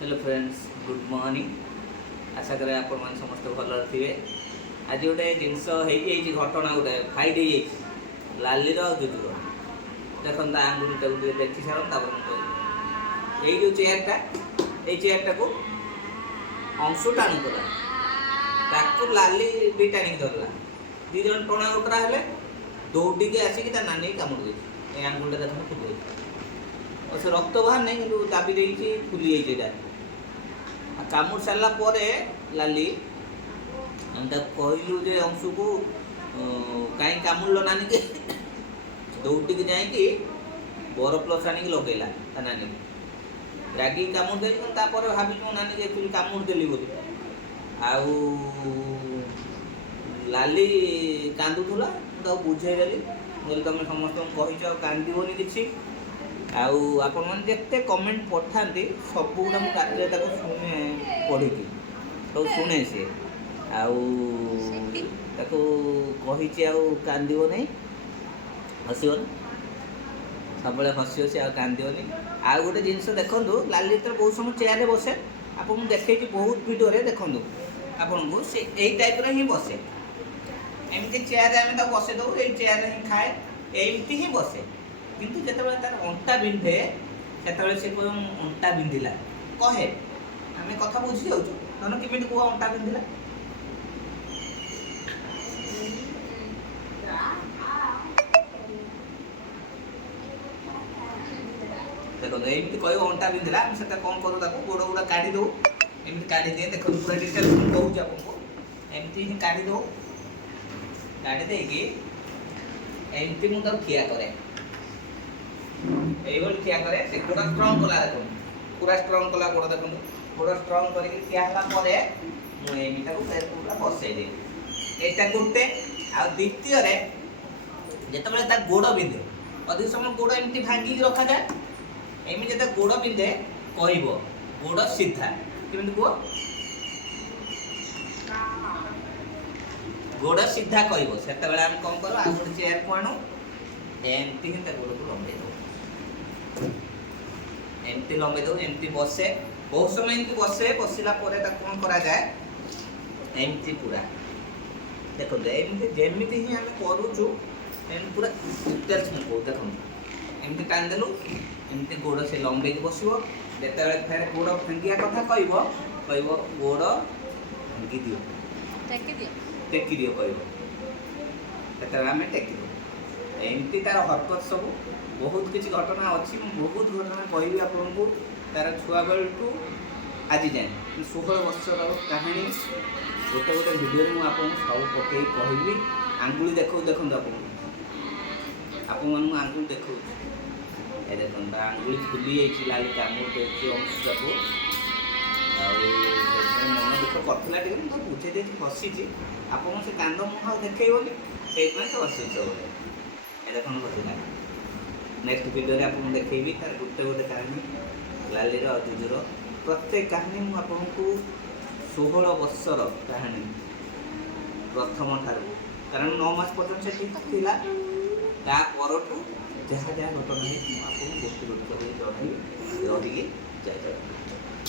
Hello friends good morning. आशा करें आपण मैंने समस्त भल थे। आज गोटे जिनस घटना गोटे फाइट हो लाली जुजुर देख आंगुटा देखी सार ये जो चेयरटा को अंशु टाणुला ताकू लाली भी टाणिक धरला दी जन टणा उटरा हेले दौड़ी के आसिक नानी कामुड़ दे आंगुटा देख फुल और से रक्त बाहर नहीं कि दाबी देगी फुली जाइए कामुड़ सारा पर लाली कहलु जे अंशु को कहीं कामुड़ नानी के दौड़ के जाकि बर प्लस आनिक लगेला नानी रागी कामुड़ दे भाभी नानी के एक्चुअली कामुड़ देली बोली आउ लाली कांदुला तो बुझेदेली बोली तुम समस्त कही कांदोनी किसी आपण मैंने जिते कमेंट पठाती सब गुड़ा मुझे रात शुणे पढ़ी तो शुणे सी कही कांदो नहीं हसबन सब हसी हसी कांदोनी आउ गोटे जिनस देखूँ लाली तो बहुत समय चेयर बसे आपको देखे बहुत भिडियो देखूँ आपन को से यही टाइप ही बसे एमती चेयर आम बसे दो ये चेयर ही खाए एमती ही बसे किंतु जिते तार अंटा बिंधे से कह अंटा बिंधिला कहे आम कथा बुझी जाऊँ धन केमी कह अंटा बिंधिला देखो एमती कह अंटा बिंधिला आम से कौन करूँ गोड़ गुड़ा काढ़ी दो एमती काढ़ी दिए देख पूरा डिटेल कहूँ आपको एमती ही काढ़ी दो काढ़ी देगी एमती मुझे खिया करे এইভাবে ঠিয়া করে সে গোড়া স্ট্রং কলা দেখুন পুরা স্ট্রং কলা গোড়া দেখুন গোড়া স্ট্রং করিকি ঠিয়া হলা পরে মু এইটাକୁ পুরা বসাই দেই এইটা গোটে আর দ্বিতীয়রে যেতবেলে তা গোড় বিন্ধে অধিক সময় গোড় এমতি ভাঙ্গিকি রখা যায় এমনি যেতে গোড় বিন্ধে কইব গোড় সিধা কেমতি কো গোড় সিধা কইব সেতবেলে আমি কোন করব আর গোটে চেয়ার কো আনো এমতি ହିଁ ତା ଗୋড়କୁ ଲମ୍ବେଇ ଦେବ एमती लंबे दो एमती बसे बहुत समय एमती बसे बसला कौन करा जाए एमती पूरा देखो एमती जेमिति ही आम करूचु एमती पूरा डिटेल्स में कहूँ देखो एमती टाण देलु एमती गोड़ से लंबे बसो जिते फेर गोड़ भांगिया कथा कह गोड़ भांगी दियो टेकी दियो कह आम टेकी दो एमती तार हरकत सब बहुत किसी घटना अच्छी बहुत घटना कहबी आपको तार छुआ बेलू आज जाए 16 वर्षर कहानी गोटे गोटे भिडियो मुझे सब पकई कहबी आंगुली देखो देखो आपण आंगुली देखो ये देखो आंगुली फुली जाइए लाली कामुड़ देखिए अंशुटा को मन दुख करता तो बुझे दे हसी आपको से कांद मुह देखनी से तो हसी सब ये देखो हसीला नेक्स्ट वीडियो रे आपको देखेबी तार गोटे गोटे कहानी लाली जुजुर प्रत्येक कहानी मु आपको 16 वर्षर कहानी प्रथम ठार कारण 9 मास पर्यटन से ठीक थिला ता परठू जहाँ जहाँ घटना है आपको गोटे गोटे जनाई रही जाए।